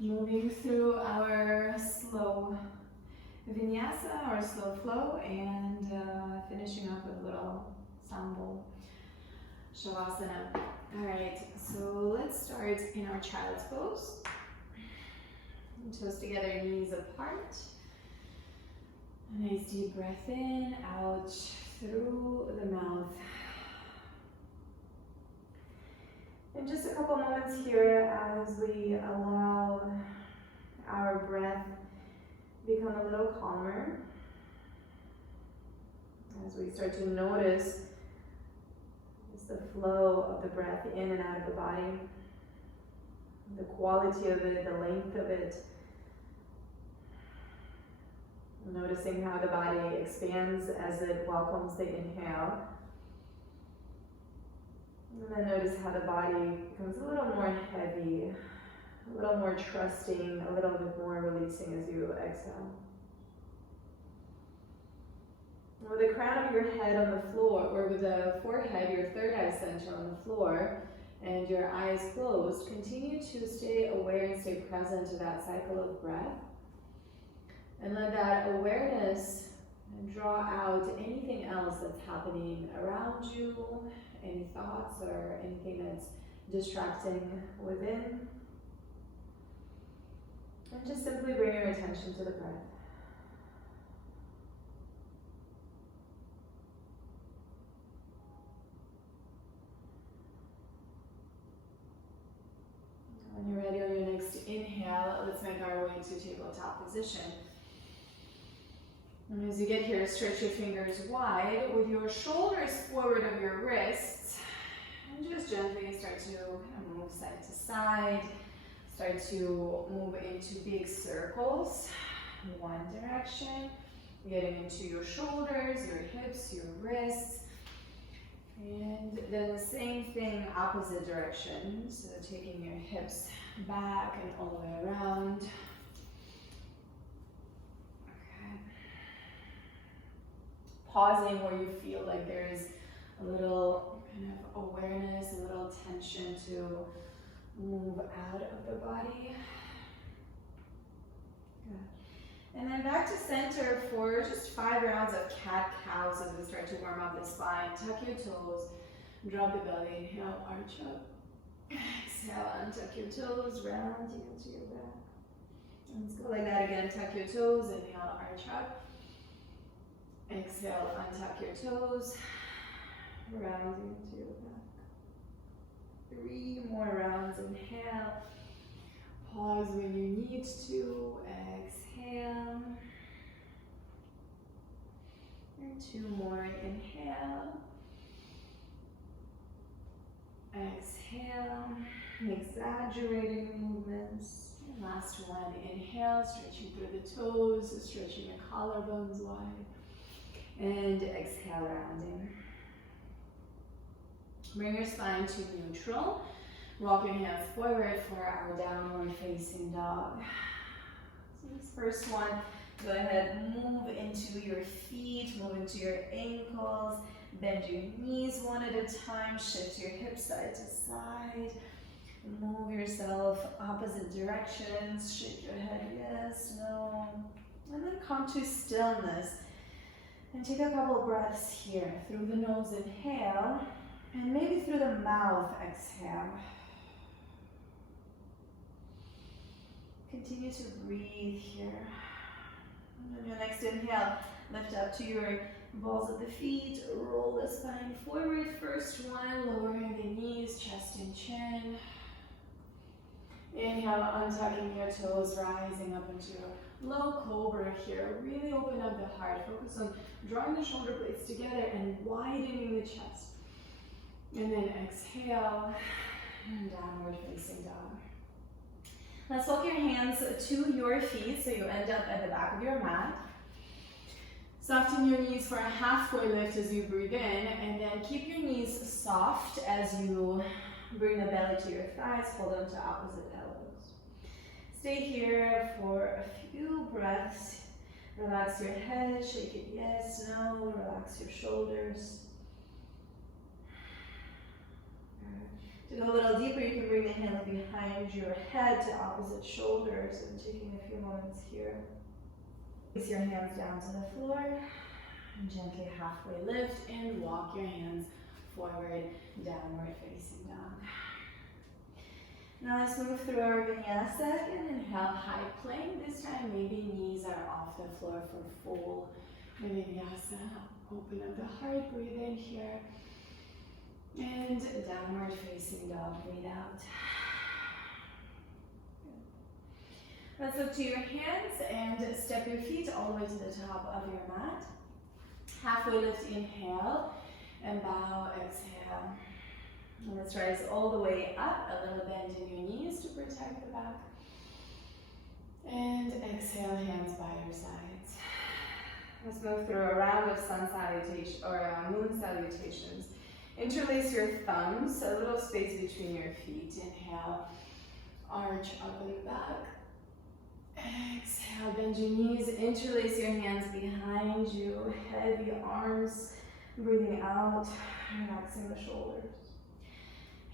Moving through our slow vinyasa or slow flow, and finishing up with a little sambo shavasana. All right, so let's start in our child's pose. Toes together, knees apart. A nice deep breath in, out through the mouth. And just a couple moments here as we allow our breath become a little calmer. As we start to notice the flow of the breath in and out of the body, the quality of it, the length of it. Noticing how the body expands as it welcomes the inhale. And then notice how the body becomes a little more heavy, a little more trusting, a little bit more releasing as you exhale. With the crown of your head on the floor, or with the forehead, your third eye center on the floor, and your eyes closed, continue to stay aware and stay present to that cycle of breath. And let that awareness draw out anything else that's happening around you, any thoughts or anything that's distracting within. And just simply bring your attention to the breath. When you're ready on your next inhale, let's make our way to tabletop position. And as you get here, stretch your fingers wide with your shoulders forward of your wrists. And just gently start to kind of move side to side. Start to move into big circles in one direction. Getting into your shoulders, your hips, your wrists. And then the same thing, opposite direction. So taking your hips back and all the way around. Okay. Pausing where you feel like there is a little kind of awareness, a little tension to move out of the body. Good. And then back to center for just 5 rounds of cat-cows as we start to warm up the spine. Tuck your toes, drop the belly, inhale, arch up. Exhale, untuck your toes, round you into your back. And let's go like that again. Tuck your toes, inhale, arch up. Exhale, untuck your toes, round you into your back. 3 more rounds, inhale. Pause when you need to, exhale. And 2 more, inhale. Exhale, exaggerating movements. And last one, inhale, stretching through the toes, stretching your collarbones wide. And exhale, rounding. Bring your spine to neutral. Walk your hands forward for our downward facing dog. So this first one, go ahead, move into your feet, move into your ankles, bend your knees one at a time, shift your hips side to side, move yourself opposite directions, shake your head yes, no, and then come to stillness. And take a couple breaths here. Through the nose, inhale, and maybe through the mouth, exhale. Continue to breathe here. And on your next inhale, lift up to your balls of the feet, roll the spine forward. First one, lowering the knees, chest and chin. Inhale, untucking your toes, rising up into your low cobra here. Really open up the heart. Focus on drawing the shoulder blades together and widening the chest. And then exhale, and downward facing dog. Let's walk your hands to your feet so you end up at the back of your mat. Soften your knees for a halfway lift as you breathe in, and then keep your knees soft as you bring the belly to your thighs. Hold on to opposite elbows. Stay here for a few breaths. Relax your head, shake it yes, no, relax your shoulders. To go a little deeper, you can bring the hands behind your head to opposite shoulders and taking a few moments here. Place your hands down to the floor and gently halfway lift and walk your hands forward, downward facing dog. Now let's move through our vinyasa. And inhale, high plank. This time maybe knees are off the floor for full vinyasa. Open up the heart, breathe in here. And downward facing dog, breathe out. Let's look to your hands and step your feet all the way to the top of your mat. Halfway lift, inhale, and bow, exhale. And let's rise all the way up, a little bend in your knees to protect the back. And exhale, hands by your sides. Let's move through a round of sun salutation or moon salutations. Interlace your thumbs, a little space between your feet. Inhale, arch up and back. Exhale, bend your knees, interlace your hands behind you, heavy arms, breathing out, relaxing the shoulders.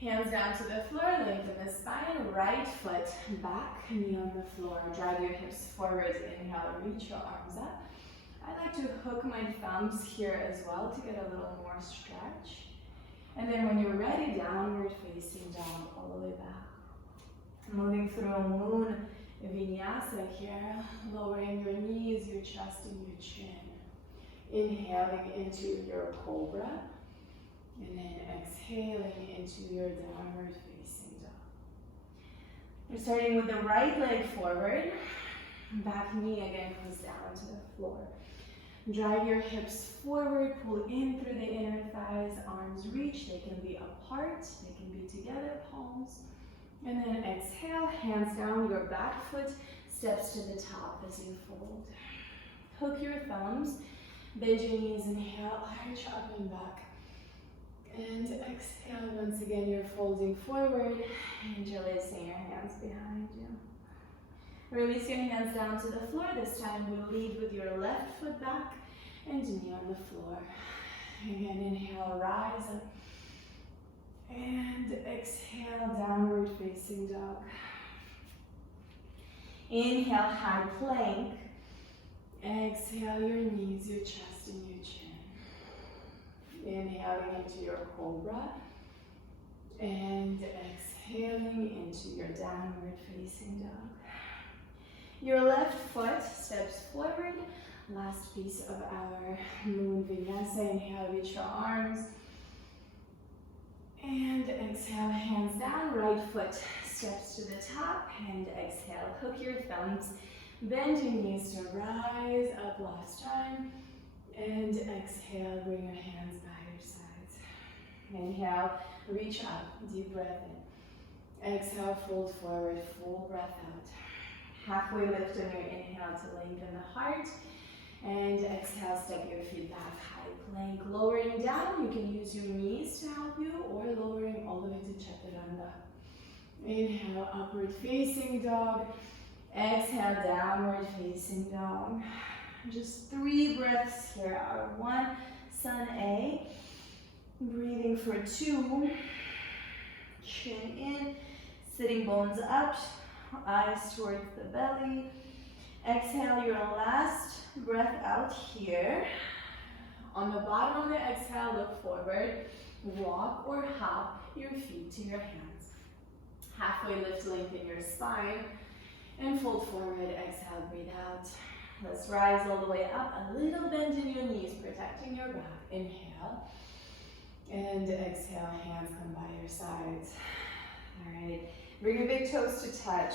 Hands down to the floor, lengthen the spine, right foot back, knee on the floor. Drive your hips forward, inhale, reach your arms up. I like to hook my thumbs here as well to get a little more stretch. And then when you're ready, downward facing dog all the way back. Moving through a moon vinyasa here, lowering your knees, your chest, and your chin. Inhaling into your cobra, and then exhaling into your downward facing dog. You're starting with the right leg forward, back knee again comes down to the floor. Drive your hips forward, pull in through the inner thighs, arms reach, they can be apart, they can be together, palms. And then exhale, hands down, your back foot steps to the top as you fold. Hook your thumbs, bend your knees, inhale, arch up and back. And exhale, once again, you're folding forward, interlacing your hands behind you. Release your hands down to the floor. This time we'll lead with your left foot back and knee on the floor. Again, inhale, rise up. And exhale, downward facing dog. Inhale, high plank. Exhale, your knees, your chest, and your chin. Inhaling into your cobra. And exhaling into your downward facing dog. Your left foot steps forward. Last piece of our moon vinyasa. Inhale, reach your arms. And exhale, hands down, right foot steps to the top, and exhale, hook your thumbs, bend your knees to rise up last time, and exhale, bring your hands by your sides. Inhale, reach up, deep breath in. Exhale, fold forward, full breath out. Halfway lift on your inhale to lengthen the heart, and exhale, step your feet back, high plank. Lowering down, you can use your knees to help you, or lowering all the way to chaturanga. Inhale, upward facing dog. Exhale, downward facing dog. Just 3 breaths here. Our 1, sun A. Breathing for 2. Chin in, sitting bones up, eyes towards the belly. Exhale, your last breath out here. On the bottom of the exhale, look forward. Walk or hop your feet to your hands. Halfway lift, lengthen your spine. And fold forward, exhale, breathe out. Let's rise all the way up. A little bend in your knees, protecting your back. Inhale. And exhale, hands come by your sides. All right, bring your big toes to touch.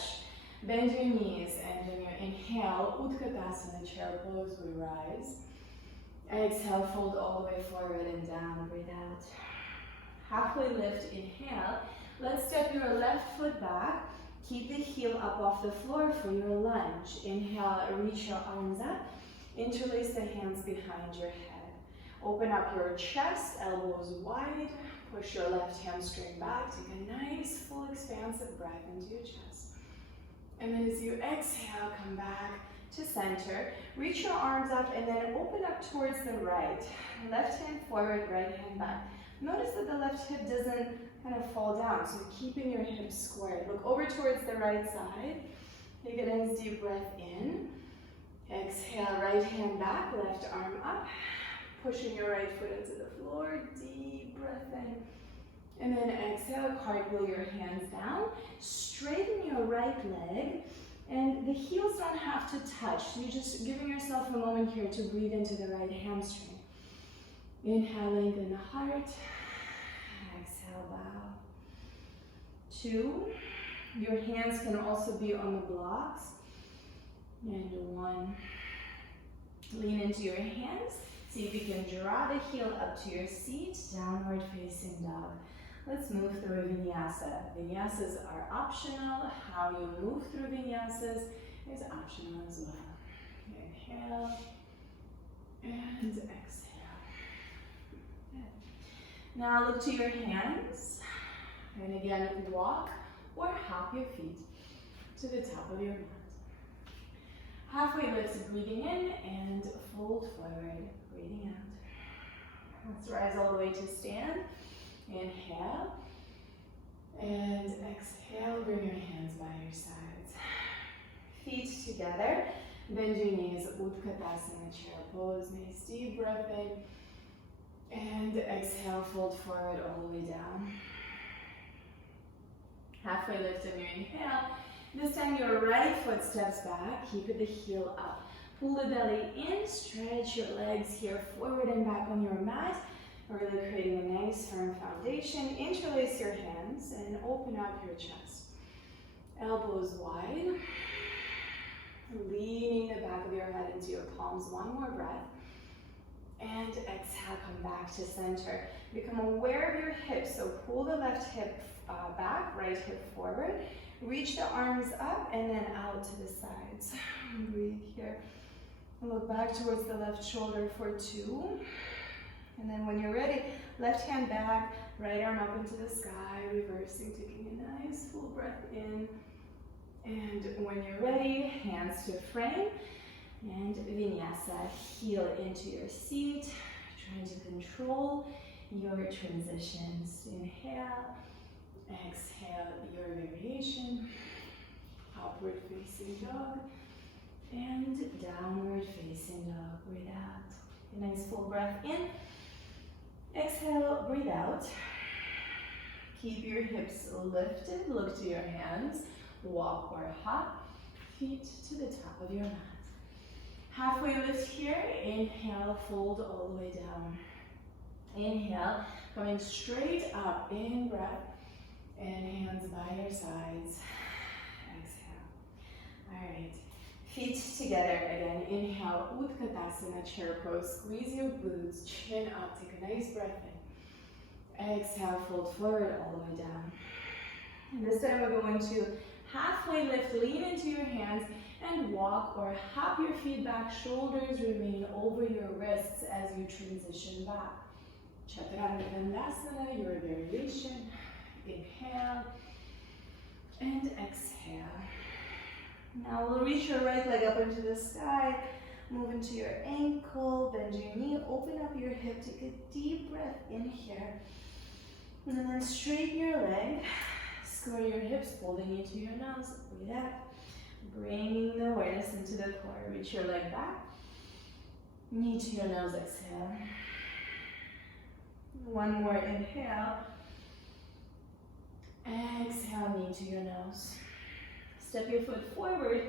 Bend your knees, and when you inhale, Utkatasana, chair pose, we rise. Exhale, fold all the way forward and down, breathe out. Halfway lift, inhale. Let's step your left foot back. Keep the heel up off the floor for your lunge. Inhale, reach your arms up. Interlace the hands behind your head. Open up your chest, elbows wide. Push your left hamstring back. Take a nice, full, expansive breath into your chest. And then as you exhale, come back to center. Reach your arms up and then open up towards the right. Left hand forward, right hand back. Notice that the left hip doesn't kind of fall down, so keeping your hips squared. Look over towards the right side. Take a nice deep breath in. Exhale, right hand back, left arm up. Pushing your right foot into the floor, deep breath in. And then exhale, cartwheel your hands down. Straighten your right leg. And the heels don't have to touch. You're just giving yourself a moment here to breathe into the right hamstring. Inhale, lengthen the heart. Exhale, bow. 2. Your hands can also be on the blocks. And 1. Lean into your hands. See if you can draw the heel up to your seat. Downward facing dog. Let's move through vinyasa. Vinyasas are optional. How you move through vinyasas is optional as well. Inhale and exhale. Good. Now look to your hands. And again, walk or hop your feet to the top of your mat. Halfway lift, breathing in and fold forward, breathing out. Let's rise all the way to stand. Inhale and exhale, bring your hands by your sides. Feet together, bend your knees, Utkatasana chair pose. Nice deep breath in and exhale, fold forward all the way down. Halfway lift on your inhale. This time your right foot steps back, keep the heel up. Pull the belly in, stretch your legs here forward and back on your mat. Really creating a nice firm foundation. Interlace your hands and open up your chest. Elbows wide. Leaning the back of your head into your palms. One more breath. And exhale, come back to center. Become aware of your hips. So pull the left hip back, right hip forward. Reach the arms up and then out to the sides. Breathe here. Look back towards the left shoulder for 2. And then when you're ready, left hand back, right arm up into the sky, reversing, taking a nice full breath in. And when you're ready, hands to frame. And vinyasa, heel into your seat, trying to control your transitions. Inhale, exhale, your variation. Upward facing dog. And downward facing dog. Breathe out. A nice full breath in. Exhale, breathe out. Keep your hips lifted. Look to your hands. Walk or hop. Feet to the top of your mat. Halfway lift here. Inhale, fold all the way down. Inhale, coming straight up in breath. And hands by your sides. Exhale. All right. Feet together again. Inhale, Utkatasana chair pose. Squeeze your glutes, chin up. Take a nice breath in. Exhale, fold forward all the way down. And this time we're going to halfway lift, lean into your hands, and walk or hop your feet back. Shoulders remain over your wrists as you transition back. Chaturanga, your variation. Inhale and exhale. Now we'll reach your right leg up into the sky, move into your ankle, bend your knee, open up your hip, take a deep breath in here. And then straighten your leg, square your hips, holding into your nose, breathe out. Bringing the awareness into the core, reach your leg back, knee to your nose, exhale. One more inhale. Exhale, knee to your nose. Step your foot forward,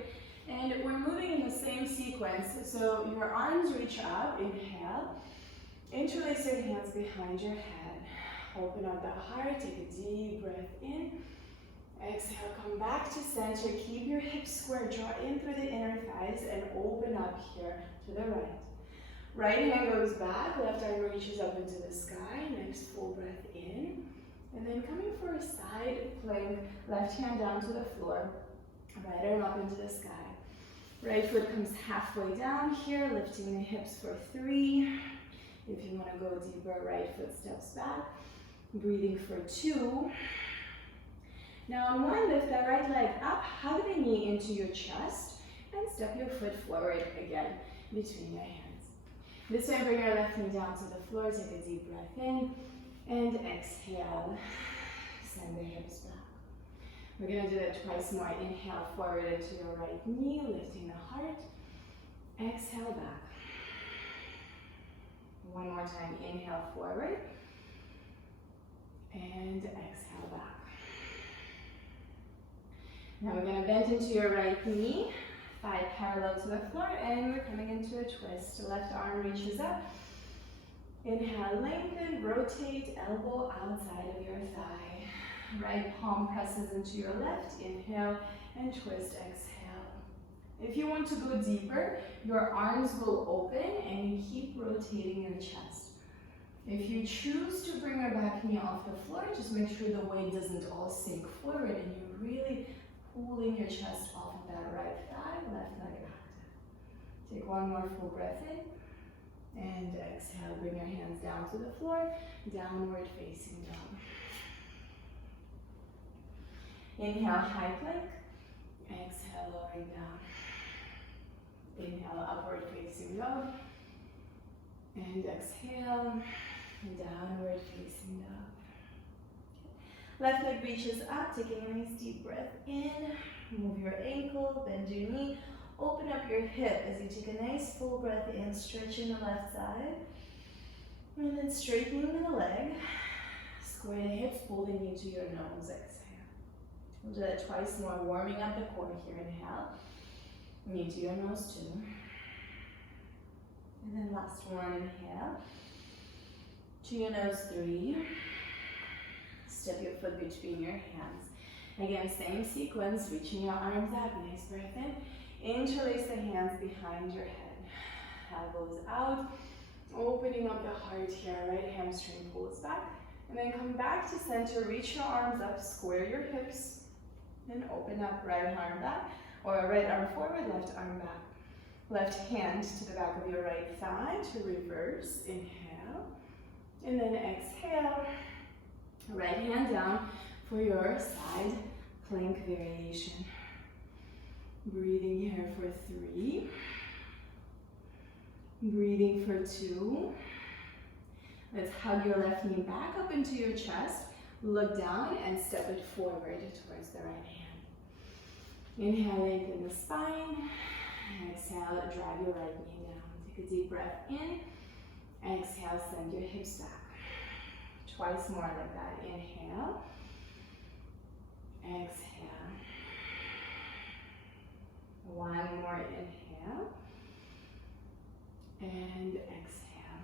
and we're moving in the same sequence. So your arms reach up, inhale. Interlace your hands behind your head. Open up the heart, take a deep breath in. Exhale, come back to center. Keep your hips square, draw in through the inner thighs, and open up here to the right. Right hand goes back, left arm reaches up into the sky. Next full breath in. And then coming for a side plank, left hand down to the floor, right arm up into the sky. Right foot comes halfway down here, lifting the hips for 3. If you want to go deeper, right foot steps back. Breathing for 2. Now on one, lift that right leg up, hug the knee into your chest, and step your foot forward again between your hands. This time, bring your left knee down to the floor, take a deep breath in. And exhale, send the hips back. We're gonna do that twice more. Inhale forward into your right knee, lifting the heart. Exhale back. One more time, inhale forward. And exhale back. Now we're gonna bend into your right knee, thigh parallel to the floor, and we're coming into a twist. Left arm reaches up. Inhale, lengthen, rotate, elbow outside of your thigh. Right palm presses into your left. Inhale and twist, exhale. If you want to go deeper, your arms will open and you keep rotating your chest. If you choose to bring your back knee off the floor, just make sure the weight doesn't all sink forward and you're really pulling your chest off of that right thigh, left leg active. Take one more full breath in. And exhale, bring your hands down to the floor, downward facing dog. Inhale, high plank. Exhale, lowering down. Inhale, upward facing dog. And exhale, downward facing dog. Left leg reaches up, taking a nice deep breath in. Move your ankle, bend your knee. Open up your hip as you take a nice full breath in, stretching the left side. And then straightening the leg. Square the hips, pull the knee to your nose, exhale. We'll do that twice more, warming up the core here. Inhale, knee to your nose, 2. And then last one, inhale. To your nose, 3. Step your foot between your hands. Again, same sequence, reaching your arms up, nice breath in. Interlace the hands behind your head. Elbows out, opening up the heart here. Right hamstring pulls back. And then come back to center, reach your arms up, square your hips, and open up. Right arm back, or right arm forward, left arm back. Left hand to the back of your right thigh to reverse. Inhale. And then exhale. Right hand down for your side plank variation. Breathing here for 3. Breathing for 2. Let's hug your left knee back up into your chest. Look down and step it forward towards the right hand. Inhale, lengthen the spine. Exhale, drive your right knee down. Take a deep breath in. Exhale, send your hips back. Twice more like that. Inhale. Exhale. One more inhale. And exhale.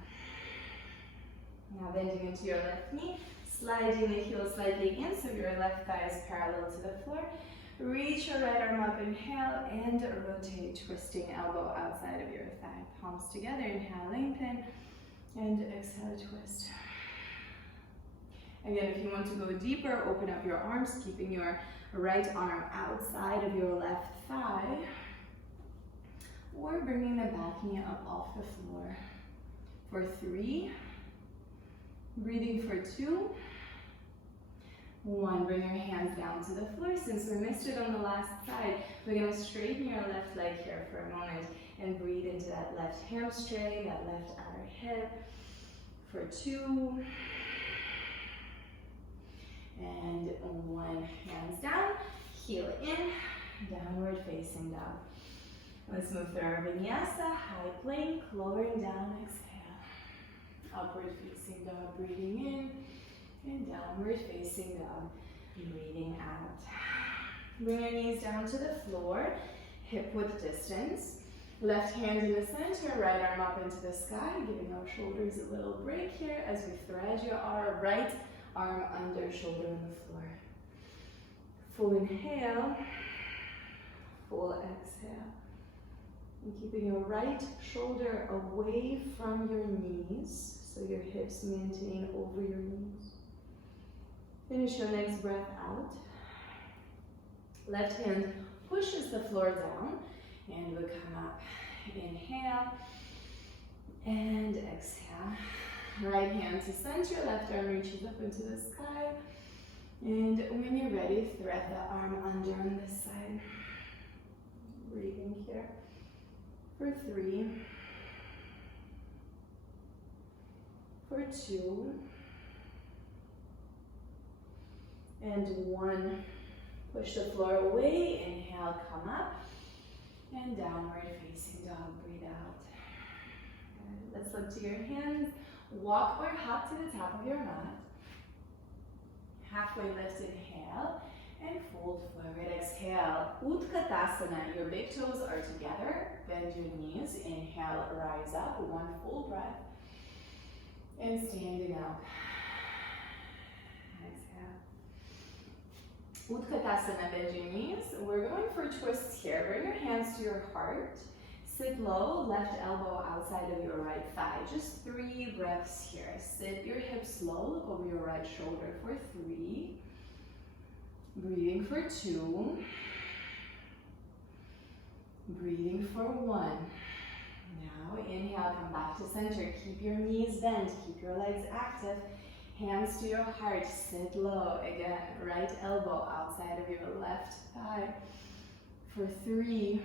Now bending into your left knee, sliding the heel slightly in so your left thigh is parallel to the floor. Reach your right arm up, inhale, and rotate, twisting elbow outside of your thigh. Palms together, inhale, lengthen, and exhale, twist. Again, if you want to go deeper, open up your arms, keeping your right arm outside of your left thigh, or bringing the back knee up off the floor. For 3, breathing for 2, 1, bring your hands down to the floor. Since we missed it on the last side, we're going to straighten your left leg here for a moment and breathe into that left hamstring, that left outer hip. For 2, and 1, hands down, heel in, downward facing dog. Let's move through our vinyasa, high plank, lowering down, exhale. Upward facing dog, breathing in, and downward facing dog, breathing out. Bring your knees down to the floor, hip width distance. Left hand in the center, right arm up into the sky, giving our shoulders a little break here as we thread your right arm under, shoulder on the floor. Full inhale, full exhale. And keeping your right shoulder away from your knees, so your hips maintain over your knees. Finish your next breath out. Left hand pushes the floor down, and we'll come up. Inhale, and exhale. Right hand to center, left arm reaches up into the sky. And when you're ready, thread the arm under on this side. Breathing here. For 3. For 2. and 1. Push the floor away, inhale, come up, and downward facing dog, breathe out. Good. Let's look to your hands, walk or hop to the top of your mat. Halfway lift, inhale, and fold forward, exhale. Utkatasana, your big toes are together, bend your knees, inhale, rise up, 1 full breath, and standing up. Utkatasana, bend your knees. We're going for twists here. Bring your hands to your heart. Sit low, left elbow outside of your right thigh. Just 3 breaths here. Sit your hips low, look over your right shoulder for 3. Breathing for 2. Breathing for 1. Now inhale, come back to center. Keep your knees bent, keep your legs active. Hands to your heart, sit low. Again, right elbow outside of your left thigh. For 3.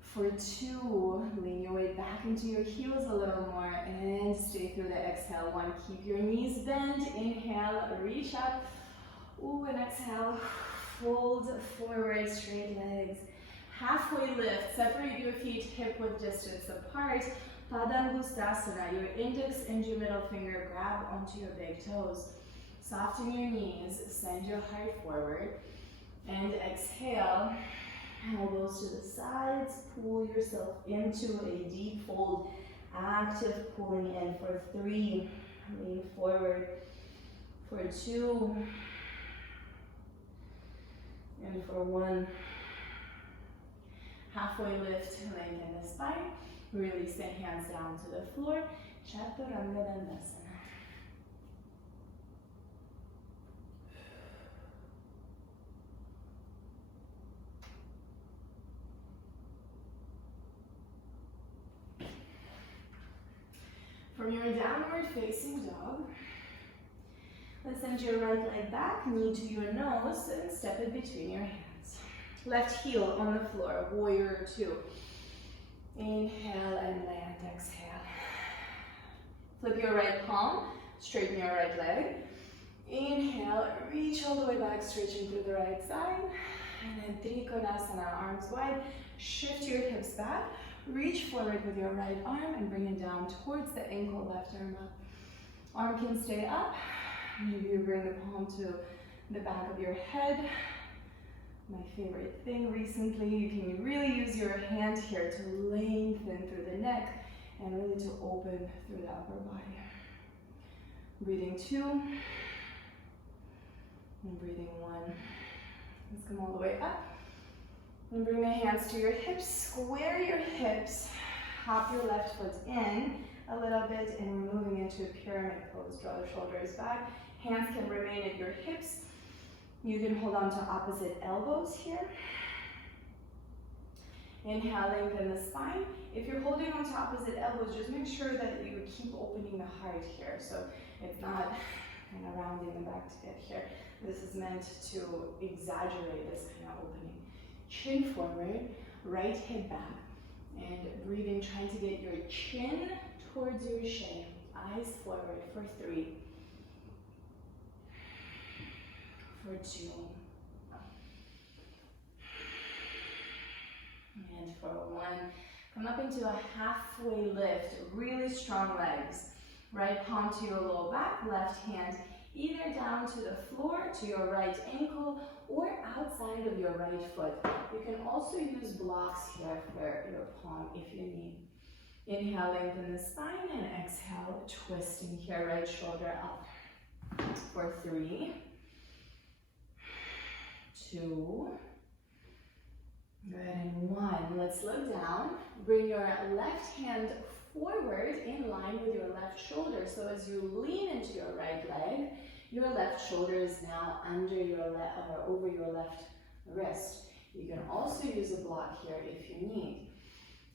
For 2, lean your weight back into your heels a little more and stay through the exhale. 1, keep your knees bent. Inhale, reach up. Ooh, and exhale, fold forward, straight legs. Halfway lift, separate your feet hip-width distance apart. Padangustasana, your index and your middle finger grab onto your big toes. Soften your knees, send your heart forward, and exhale, elbows to the sides, pull yourself into a deep fold, active pulling in for 3, lean forward, for 2, and for 1. Halfway lift, lengthen the spine. Release the hands down to the floor. Chaturanga Dandasana. From your downward facing dog, let's send your right leg back, knee to your nose, and step it between your hands. Left heel on the floor, warrior 2. Inhale and land, exhale. Flip your right palm, straighten your right leg. Inhale, reach all the way back, stretching through the right side. And then Trikonasana, arms wide. Shift your hips back. Reach forward with your right arm and bring it down towards the ankle, left arm up. Arm can stay up. Maybe you bring the palm to the back of your head. My favorite thing recently, you can really use your hand here to lengthen through the neck and really to open through the upper body. Breathing 2 and breathing 1. Let's come all the way up and bring the hands to your hips. Square your hips, hop your left foot in a little bit, and we're moving into a pyramid pose. Draw the shoulders back. Hands can remain at your hips. You can hold on to opposite elbows here. Inhale, lengthen the spine. If you're holding on to opposite elbows, just make sure that you keep opening the heart here, so it's not kind of rounding the back to get here. This is meant to exaggerate this kind of opening. Chin forward, right hip back, and breathing, trying to get your chin towards your shin. Eyes forward for 3. For 2. And for 1. Come up into a halfway lift, really strong legs. Right palm to your low back, left hand either down to the floor, to your right ankle, or outside of your right foot. You can also use blocks here for your palm if you need. Inhale, lengthen the spine, and exhale, twisting here, right shoulder up. For 3. 2, good, and 1. Let's look down. Bring your left hand forward in line with your left shoulder. So as you lean into your right leg, your left shoulder is now under your over your left wrist. You can also use a block here if you need.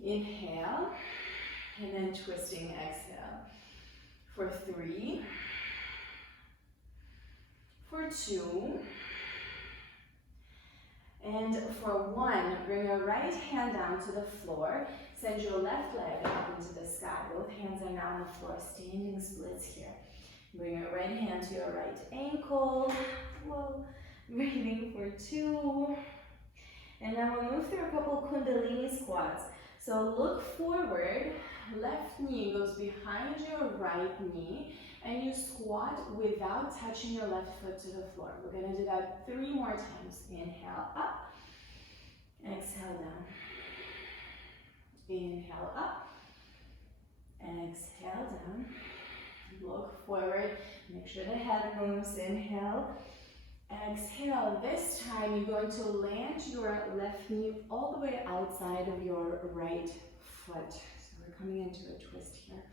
Inhale, and then twisting, exhale. For 3, for 2, and for 1, bring your right hand down to the floor. Send your left leg up into the sky. Both hands are now on the floor, standing splits here. Bring your right hand to your right ankle. Whoa. Breathing for 2. And now we'll move through a couple Kundalini squats. So look forward, left knee goes behind your right knee, and you squat without touching your left foot to the floor. We're gonna do that 3 more times. Inhale up, exhale down. Inhale up, exhale down. Look forward, make sure the head moves. Inhale, exhale. This time you're going to land your left knee all the way outside of your right foot. So we're coming into a twist here.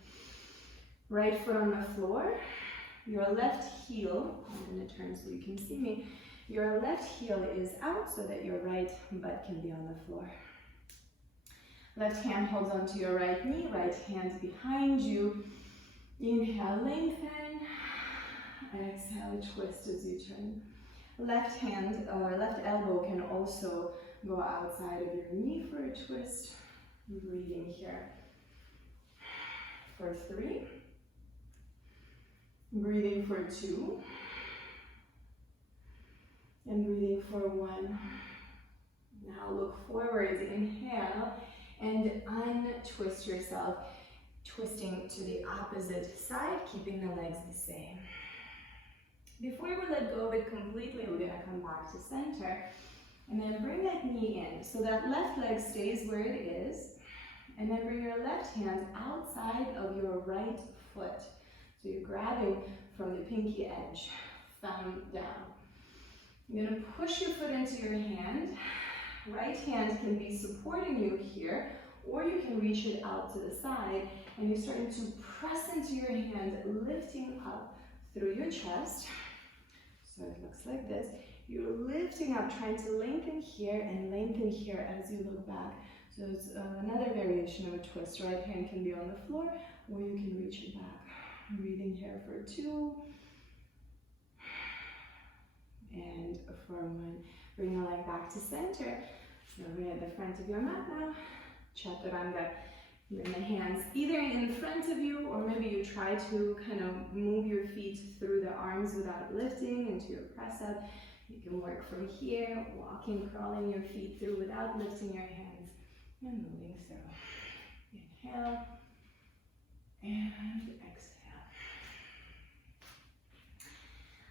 Right foot on the floor. Your left heel, I'm going to turn so you can see me. Your left heel is out so that your right butt can be on the floor. Left hand holds onto your right knee, right hand behind you. Inhale, lengthen. Exhale, twist as you turn. Left hand or left elbow can also go outside of your knee for a twist. Breathing here for 3. Breathing for 2. And breathing for 1. Now look forward, inhale, and untwist yourself, twisting to the opposite side, keeping the legs the same. Before we let go of it completely, we're gonna come back to center, and then bring that knee in, so that left leg stays where it is, and then bring your left hand outside of your right foot. So you're grabbing from the pinky edge, thumb down. You're gonna push your foot into your hand. Right hand can be supporting you here, or you can reach it out to the side, and you're starting to press into your hand, lifting up through your chest. So it looks like this. You're lifting up, trying to lengthen here and lengthen here as you look back. So it's another variation of a twist. Right hand can be on the floor, or you can reach it back. Breathing here for 2. And for 1. Bring your leg back to center. So we're at the front of your mat now. Chaturanga. Bring the hands either in front of you, or maybe you try to kind of move your feet through the arms without lifting into your press up. You can work from here, walking, crawling your feet through without lifting your hands, and moving through. Inhale and exhale.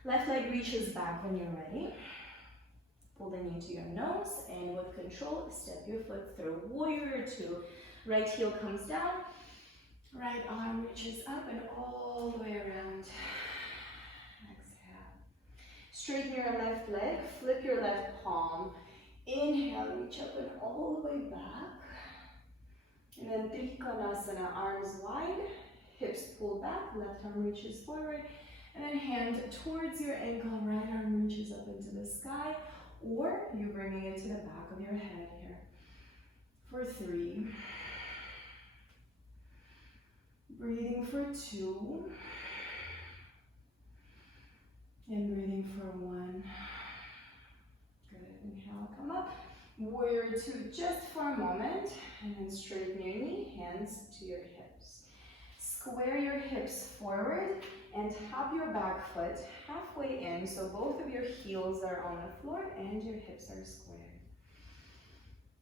Left leg reaches back when you're ready. Pull the knee to your nose, and with control, step your foot through. Warrior 2. Right heel comes down, right arm reaches up and all the way around. Exhale. Straighten your left leg, flip your left palm. Inhale, reach up and all the way back. And then Trikonasana, arms wide, hips pull back, left arm reaches forward, and then hand towards your ankle, right arm reaches up into the sky, or you're bringing it to the back of your head here. For 3. Breathing for 2. And breathing for 1. Good. Inhale, come up. Warrior 2 just for a moment. And then straighten your knee, hands to your hips. Square your hips forward and tap your back foot halfway in, so both of your heels are on the floor and your hips are squared.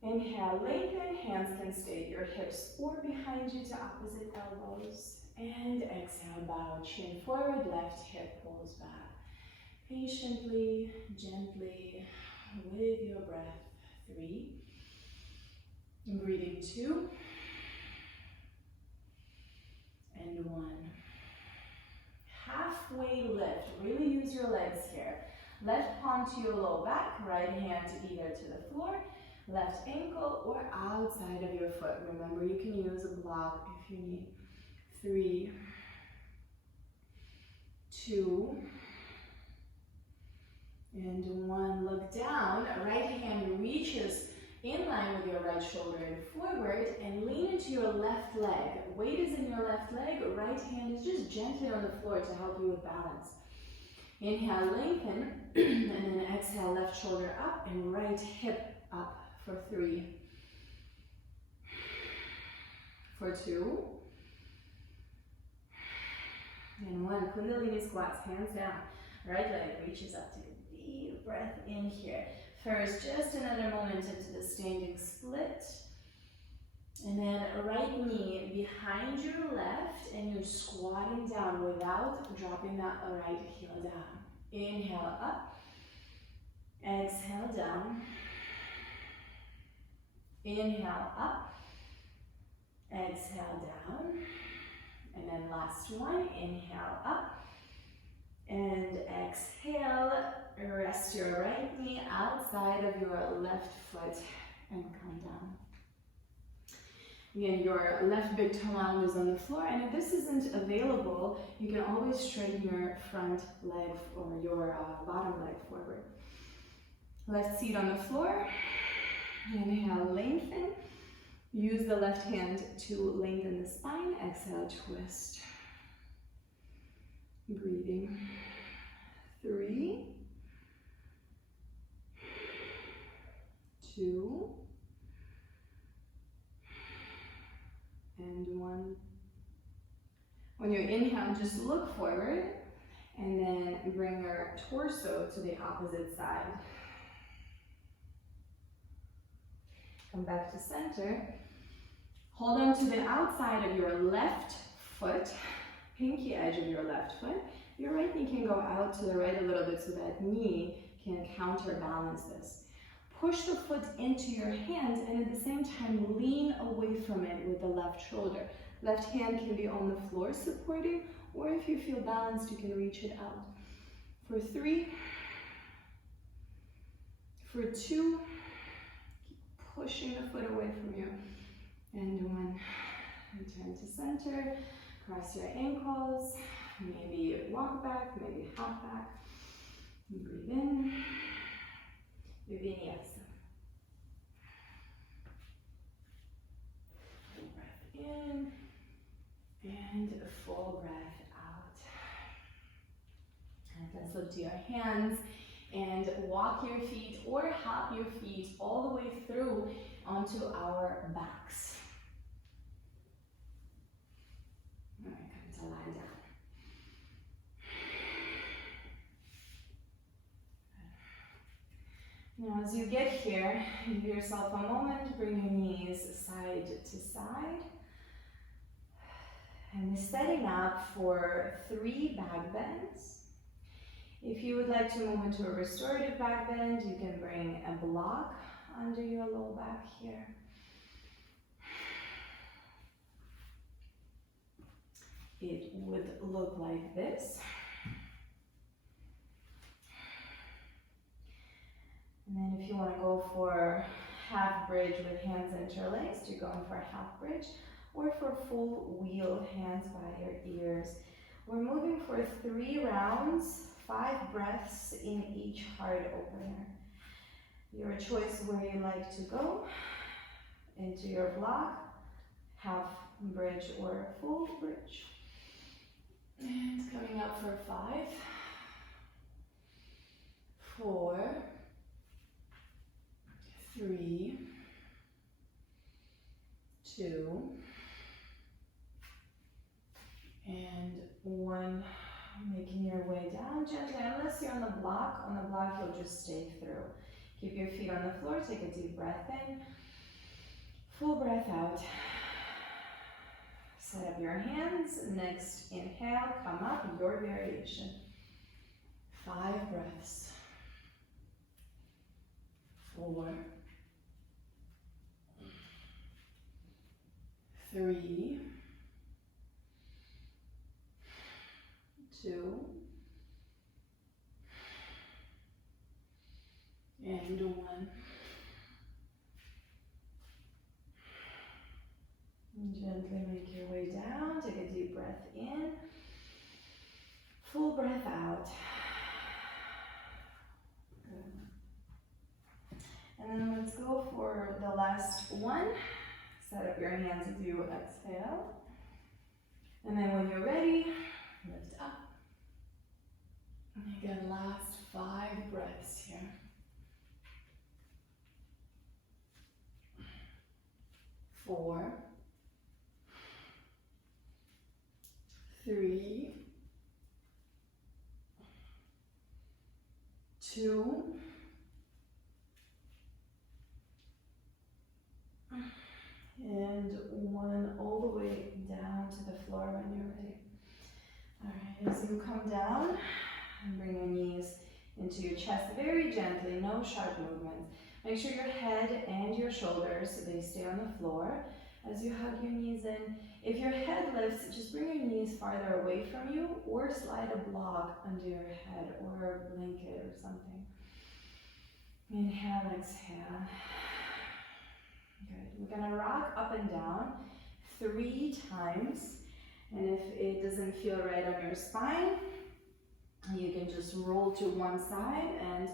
Inhale, lengthen, hands can stay at your hips or behind you to opposite elbows. And exhale, bow, chin forward, left hip pulls back. Patiently, gently, with your breath. 3. Breathing 2. And 1. Halfway lift, really use your legs here. Left palm to your low back, right hand either to the floor, left ankle or outside of your foot. Remember, you can use a block if you need. 3, 2, and 1. Look down. Right hand reaches in line with your right shoulder and forward, and lean into your left leg. Weight is in your left leg. Right hand is just gently on the floor to help you with balance. Inhale, lengthen, and then exhale, left shoulder up and right hip up for 3. For 2. And 1, Kundalini squats, hands down. Right leg reaches up. Take a deep breath in here. First, just another moment into the standing split. And then right knee behind your left, and you're squatting down without dropping that right heel down. Inhale up. Exhale down. Inhale up. Exhale down. And then last one, inhale up. And exhale, rest your right knee outside of your left foot and come down. Again, your left big toe mound is on the floor, and if this isn't available, you can always straighten your front leg or your bottom leg forward. Left seat on the floor. Inhale, lengthen. Use the left hand to lengthen the spine. Exhale, twist. Breathing. 3, 2, and 1. When you inhale, just look forward and then bring your torso to the opposite side. Come back to center. Hold on to the outside of your left foot, pinky edge of your left foot. Your right knee can go out to the right a little bit so that knee can counterbalance this. Push the foot into your hands and at the same time lean away from it with the left shoulder. Left hand can be on the floor supporting, or if you feel balanced, you can reach it out. For 3, for 2, keep pushing the foot away from you. And 1, return to center, cross your ankles. Maybe walk back, maybe hop back. Breathe in. Vinyasa. Full breath in and a full breath out. And let's look to your hands and walk your feet or hop your feet all the way through onto our backs. All right, come to lie down. Now as you get here, give yourself a moment, bring your knees side to side. And setting up for 3 back bends. If you would like to move into a restorative back bend, you can bring a block under your low back here. It would look like this. And then if you want to go for half bridge with hands interlaced, you're going for a half bridge, or for full wheel, hands by your ears. We're moving for 3 rounds, 5 breaths in each heart opener. Your choice where you like to go, into your block, half bridge or full bridge. And coming up for 5, 4, 3, 2, and 1. Making your way down gently. Unless you're on the block, you'll just stay through. Keep your feet on the floor. Take a deep breath in. Full breath out. Set up your hands. Next inhale, come up, your variation. 5 breaths. 4, 3, 2, and 1. And gently make your way down. Take a deep breath in. Full breath out. Good. And then let's go for the last one. Set up your hands as you exhale. And then when you're ready, lift up. And again, last 5 breaths here. 4, 3, 2, and 1, all the way down to the floor when you're ready. Alright, as you come down, and bring your knees into your chest very gently, no sharp movements. Make sure your head and your shoulders, so they stay on the floor as you hug your knees in. If your head lifts, just bring your knees farther away from you or slide a block under your head or a blanket or something. Inhale, exhale. Good. We're gonna rock up and down 3 times. And if it doesn't feel right on your spine, you can just roll to one side and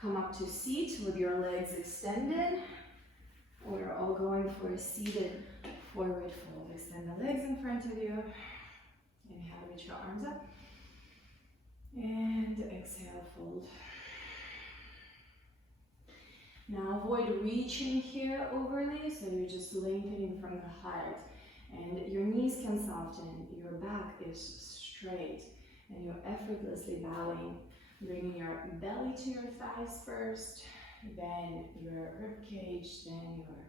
come up to seat with your legs extended. We're all going for a seated forward fold. Extend the legs in front of you. Inhale, reach your arms up. And exhale, fold. Now avoid reaching here overly, so you're just lengthening from the heart. And your knees can soften, your back is straight, and you're effortlessly bowing, bringing your belly to your thighs first, then your rib cage, then your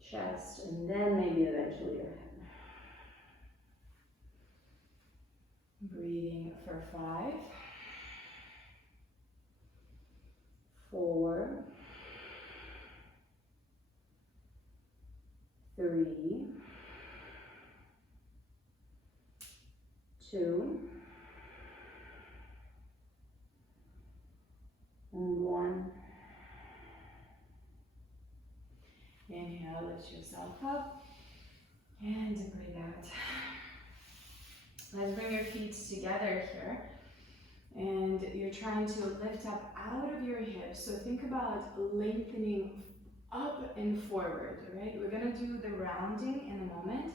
chest, and then maybe eventually your head. Breathing for 5, 4, 3, 2, and 1. Inhale, lift yourself up, and breathe out. Let's bring your feet together here, and you're trying to lift up out of your hips. So think about lengthening up and forward, right? We're gonna do the rounding in a moment.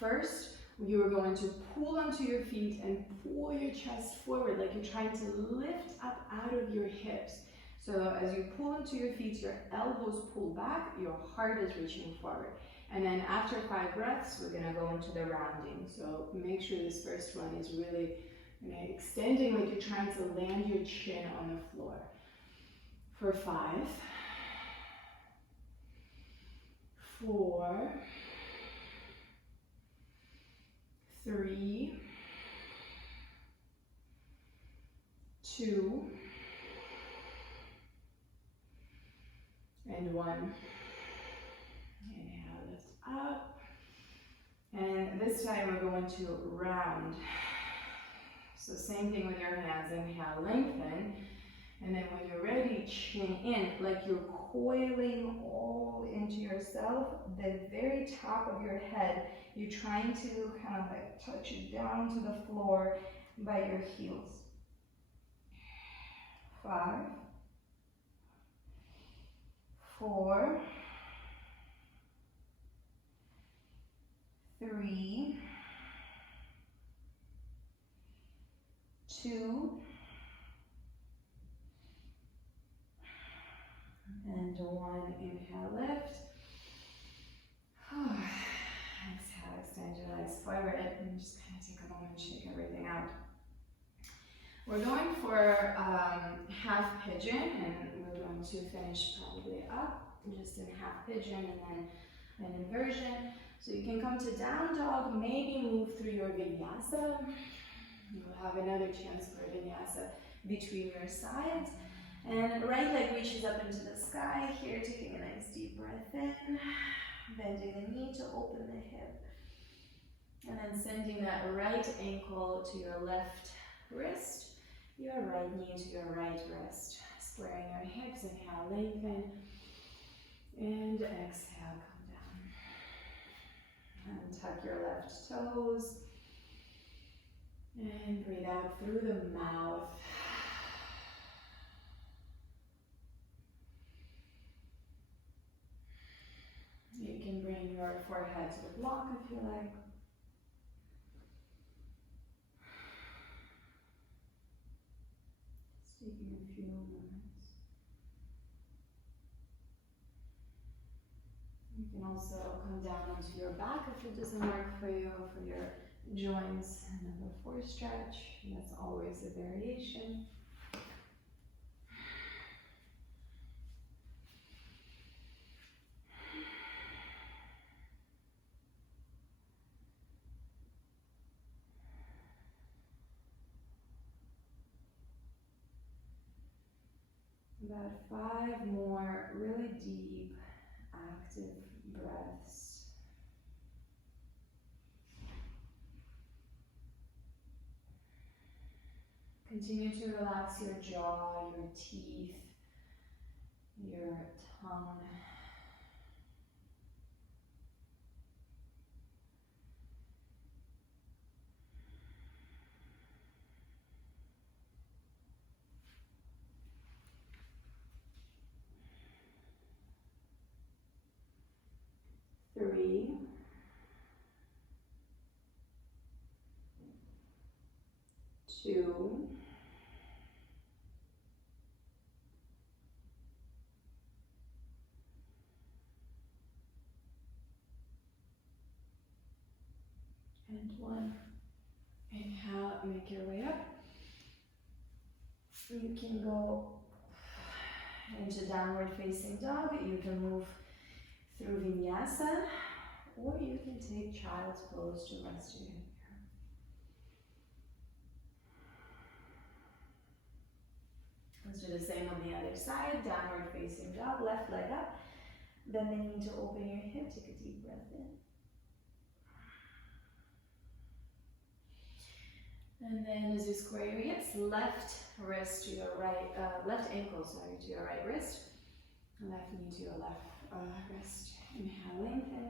First, you are going to pull onto your feet and pull your chest forward, like you're trying to lift up out of your hips. So as you pull into your feet, your elbows pull back, your heart is reaching forward. And then after 5 breaths, we're gonna go into the rounding. So make sure this first one is really extending, like you're trying to land your chin on the floor. For 5, 4, 3, 2, and 1. Inhale, lift up. And this time we're going to round. So same thing with your hands. Inhale, lengthen. And then when you're ready, chin in, like you're coiling all into yourself. The very top of your head, you're trying to kind of like touch it down to the floor by your heels. 5, 4, 3, 2, and 1. Inhale, lift. Exhale, extend your legs forward, and just kind of take a moment, shake everything out. We're going for half pigeon, and we're going to finish probably up just in half pigeon and then an inversion. So you can come to down dog, maybe move through your vinyasa. You'll have another chance for vinyasa between your sides. And right leg reaches up into the sky here, taking a nice deep breath in, bending the knee to open the hip, and then sending that right ankle to your left wrist, your right knee to your right wrist, squaring your hips. Inhale, lengthen, and exhale, come down. And tuck your left toes, and breathe out through the mouth. You can bring your forehead to the block if you like. Just taking a few moments. You can also come down onto your back if it doesn't work for you, for your joints. Another 4 stretch. That's always a variation. About 5 more really deep, active breaths. Continue to relax your jaw, your teeth, your tongue. Three, 2, and 1. Inhale, make your way up. You can go into downward facing dog. You can move through vinyasa, or you can take child's pose to rest your hip. Let's do the same on the other side. Downward facing dog, left leg up. Bend the knee to open your hip. Take a deep breath in. And then as you square your hips, left wrist to your right, left ankle, sorry, to your right wrist. Left knee to your left wrist. Inhale, lengthen.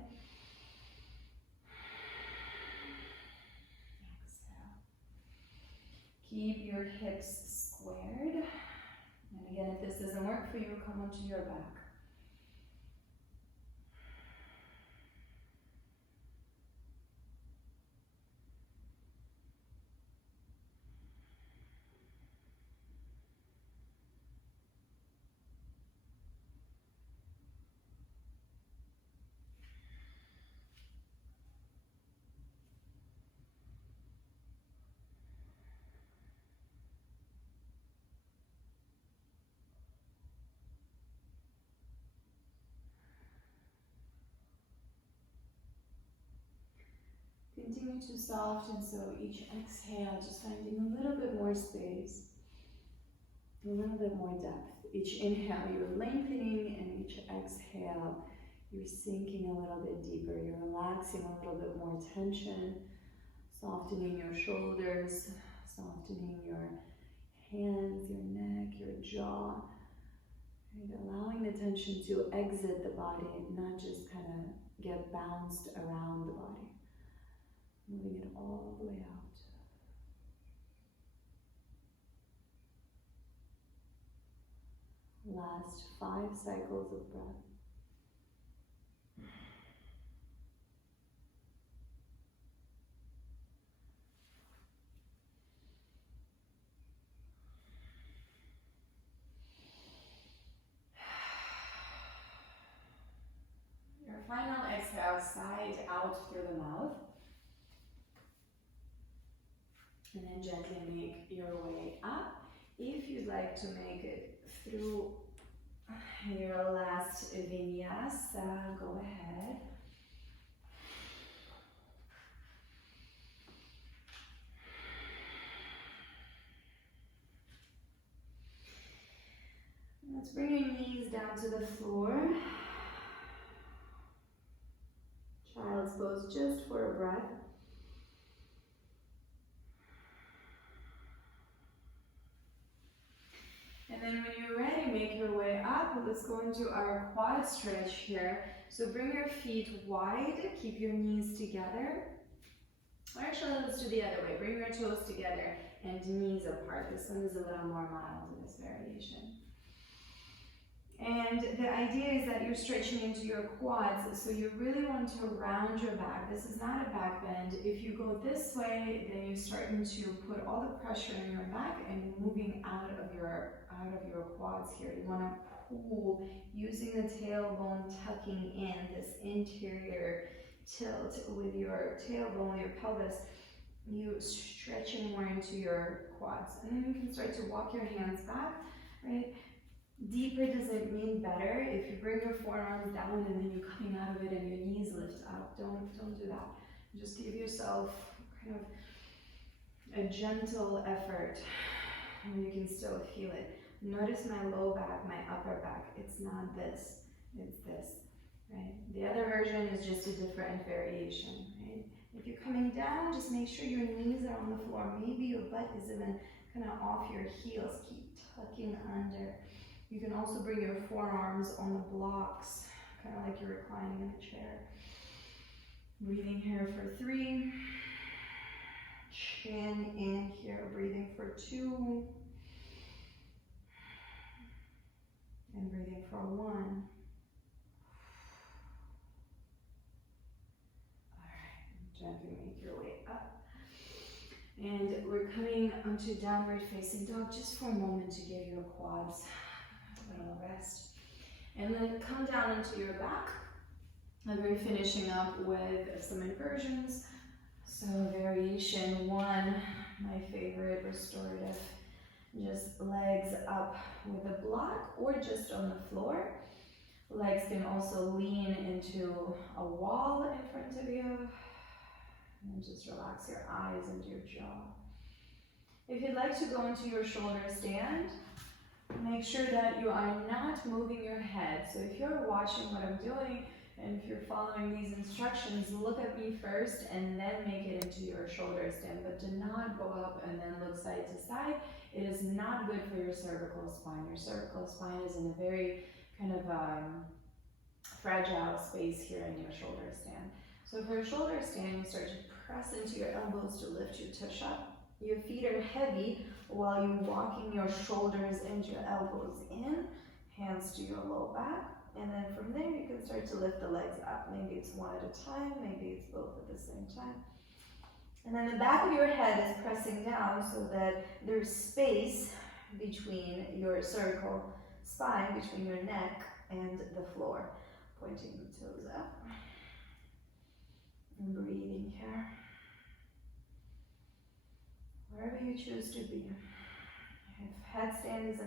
Exhale. Keep your hips squared. And again, if this doesn't work for you, come onto your back. Continue to soften, so each exhale, just finding a little bit more space, a little bit more depth. Each inhale, you're lengthening, and each exhale, you're sinking a little bit deeper. You're relaxing a little bit more tension, softening your shoulders, softening your hands, your neck, your jaw, right? Allowing the tension to exit the body, not just kind of get bounced around the body. Moving it all the way out. Last 5 cycles of breath. Your final exhale, side out through the mouth. And then gently make your way up. If you'd like to make it through your last vinyasa, go ahead. Let's bring your knees down to the floor. Child's pose just for a breath. And then when you're ready, make your way up. Let's go into our quad stretch here. So bring your feet wide, keep your knees together. Or actually, let's do the other way. Bring your toes together and knees apart. This one is a little more mild in this variation. And the idea is that you're stretching into your quads, so you really want to round your back. This is not a back bend. If you go this way, then you're starting to put all the pressure in your back and moving out of your quads here. You want to pull using the tailbone, tucking in this interior tilt with your tailbone, your pelvis. You stretching more into your quads, and then you can start to walk your hands back, right? Deeper doesn't mean better. If you bring your forearms down and then you're coming out of it and your knees lift up, don't do that. Just give yourself kind of a gentle effort, and you can still feel it. Notice my low back, my upper back. It's not this, it's this, right? The other version is just a different variation, right? If you're coming down, just make sure your knees are on the floor. Maybe your butt is even kind of off your heels. Keep tucking under. You can also bring your forearms on the blocks, kind of like you're reclining in a chair. Breathing here for 3. Chin in here, breathing for 2. And breathing for 1. Alright, gently make your way up. And we're coming onto downward facing dog just for a moment to give your quads a little rest. And then come down into your back. And we're finishing up with some inversions. So variation 1, my favorite, restorative. Just legs up with a block or just on the floor. Legs can also lean into a wall in front of you. And just relax your eyes and your jaw. If you'd like to go into your shoulder stand, make sure that you are not moving your head. So if you're watching what I'm doing, and if you're following these instructions, look at me first and then make it into your shoulder stand. But do not go up and then look side to side. It is not good for your cervical spine. Your cervical spine is in a very kind of fragile space here in your shoulder stand. So for a shoulder stand, you start to press into your elbows to lift your tush up. Your feet are heavy while you're walking your shoulders and your elbows in, hands to your low back. And then from there, you can start to lift the legs up. Maybe it's one at a time, maybe it's both at the same time. And then the back of your head is pressing down so that there's space between your cervical spine, between your neck and the floor. Pointing the toes up. And breathing here. Wherever you choose to be. If headstand is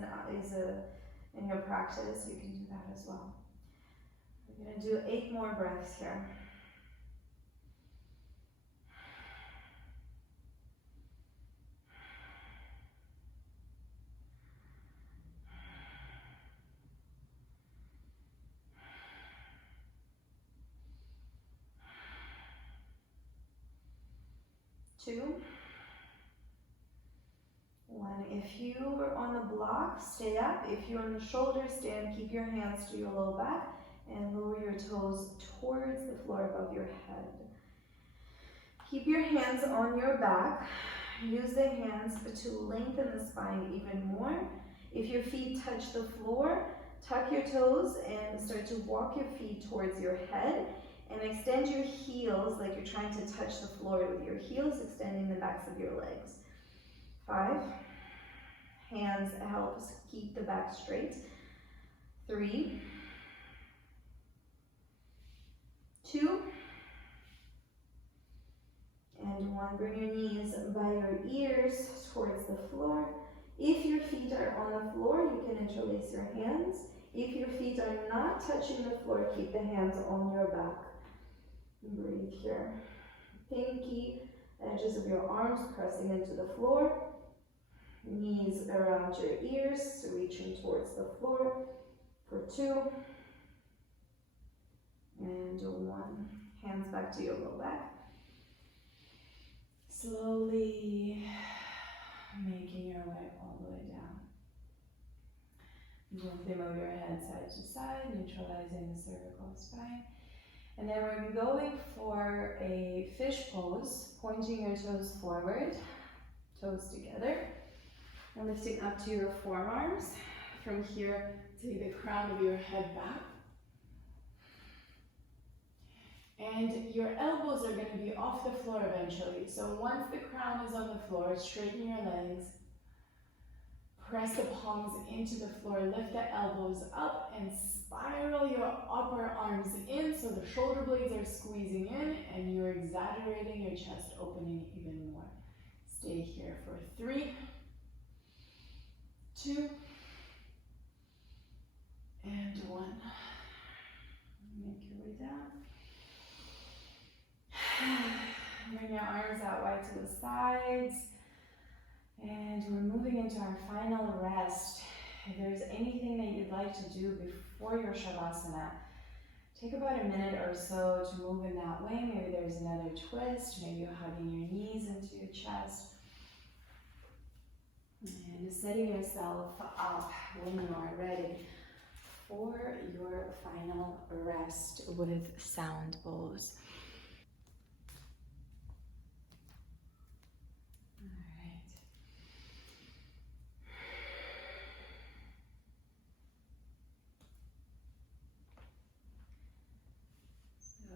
in your practice, you can do that as well. We're going to do 8 more breaths here. Two. 1. If you are on the block, stay up. If you're on the shoulder stand, keep your hands to your low back and lower your toes towards the floor above your head. Keep your hands on your back. Use the hands to lengthen the spine even more. If your feet touch the floor, tuck your toes and start to walk your feet towards your head and extend your heels like you're trying to touch the floor with your heels, extending the backs of your legs. 5. Hands helps keep the back straight. 3. 2. And 1. Bring your knees by your ears towards the floor. If your feet are on the floor, you can interlace your hands. If your feet are not touching the floor, keep the hands on your back. Breathe here. Pinky edges of your arms pressing into the floor. Knees around your ears, reaching towards the floor for 2. And 1. Hands back to your low back. Slowly making your way all the way down. Gently move your head side to side, neutralizing the cervical spine. And then we're going for a fish pose, pointing your toes forward, toes together, and lifting up to your forearms. From here, take the crown of your head back. And your elbows are going to be off the floor eventually. So once the crown is on the floor, straighten your legs. Press the palms into the floor, lift the elbows up and spiral your upper arms in so the shoulder blades are squeezing in and you're exaggerating your chest opening even more. Stay here for 3, 2, and 1. Make your way down. Bring your arms out wide to the sides. And we're moving into our final rest. If there's anything that you'd like to do before your Shavasana, take about a minute or so to move in that way. Maybe there's another twist, maybe you're hugging your knees into your chest. And setting yourself up when you are ready for your final rest with sound bowls.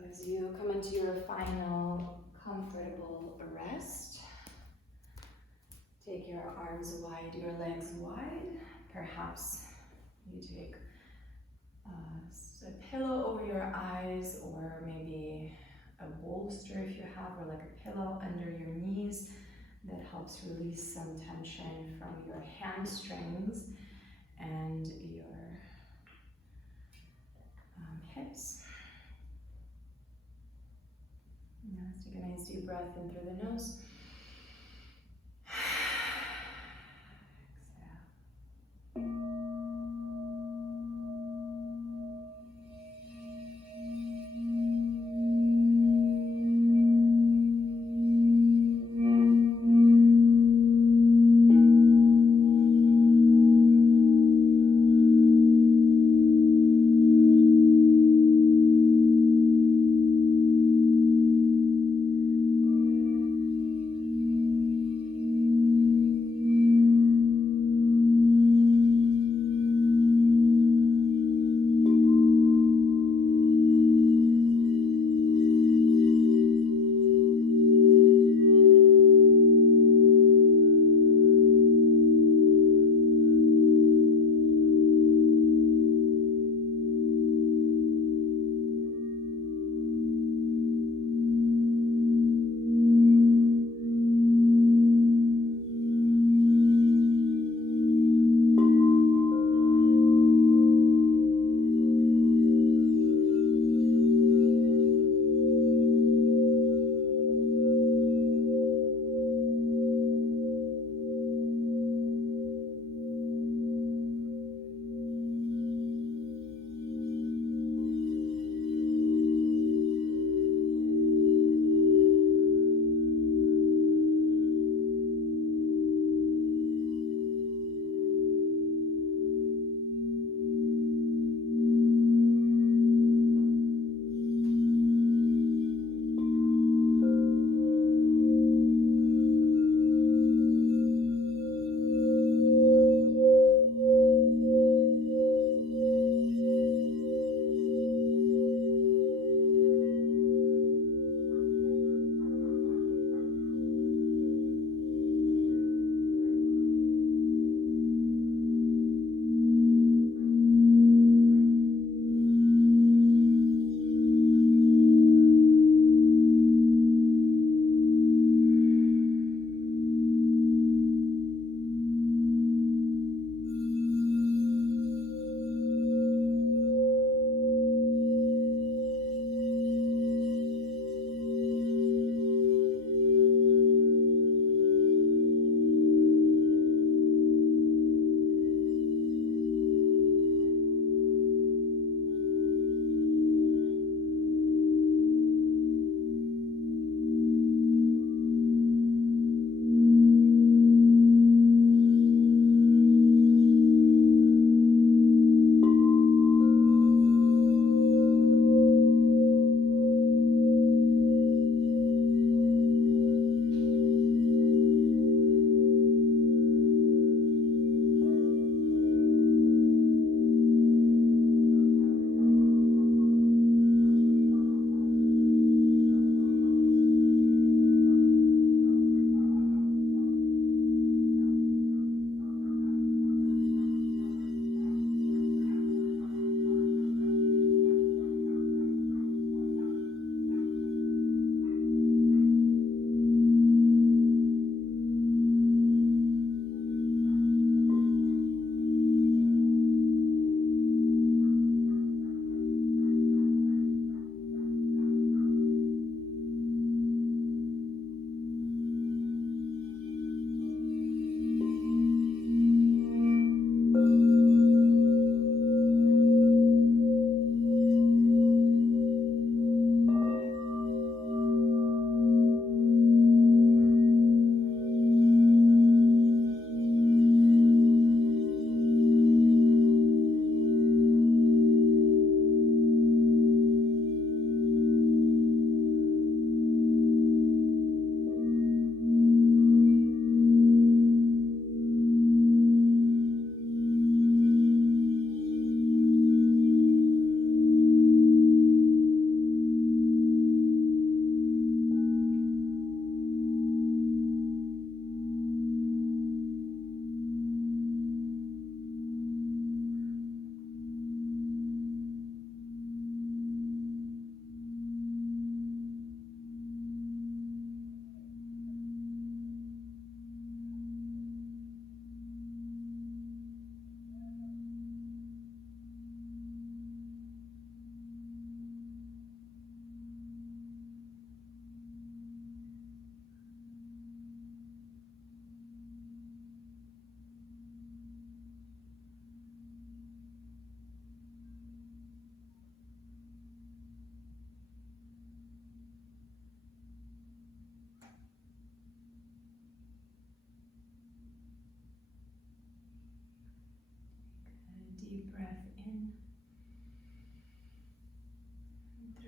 As you come into your final comfortable rest, take your arms wide, your legs wide. Perhaps you take a pillow over your eyes, or maybe a bolster if you have, or like a pillow under your knees that helps release some tension from your hamstrings and your hips. Now let's take a nice deep breath in through the nose. Exhale.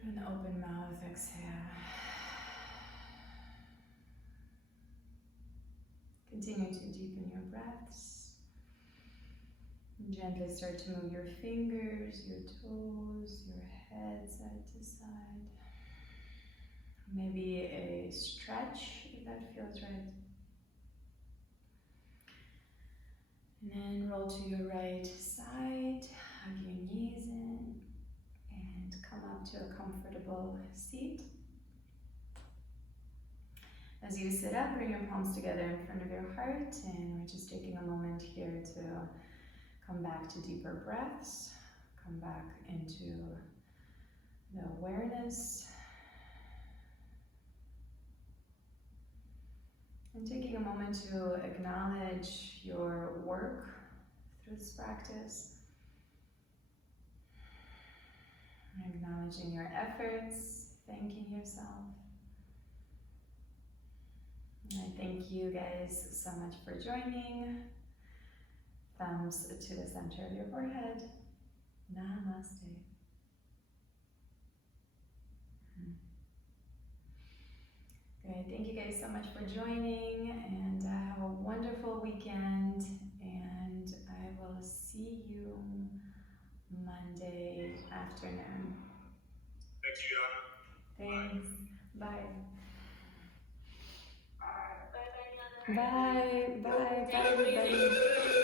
An open mouth, exhale. Continue to deepen your breaths. And gently start to move your fingers, your toes, your head side to side. Maybe a stretch if that feels right. And then roll to your right side, hug your knees in, and come up to a comfortable seat. As you sit up, bring your palms together in front of your heart, and we're just taking a moment here to come back to deeper breaths, come back into the awareness, and taking a moment to acknowledge your work through this practice, acknowledging your efforts, thanking yourself. And I thank you guys so much for joining. Thumbs to the center of your forehead. Namaste. Great, thank you guys so much for joining, and have a wonderful weekend, and I will see you Monday afternoon. Thank you, Thanks. Bye. Bye. Bye. Bye, everybody.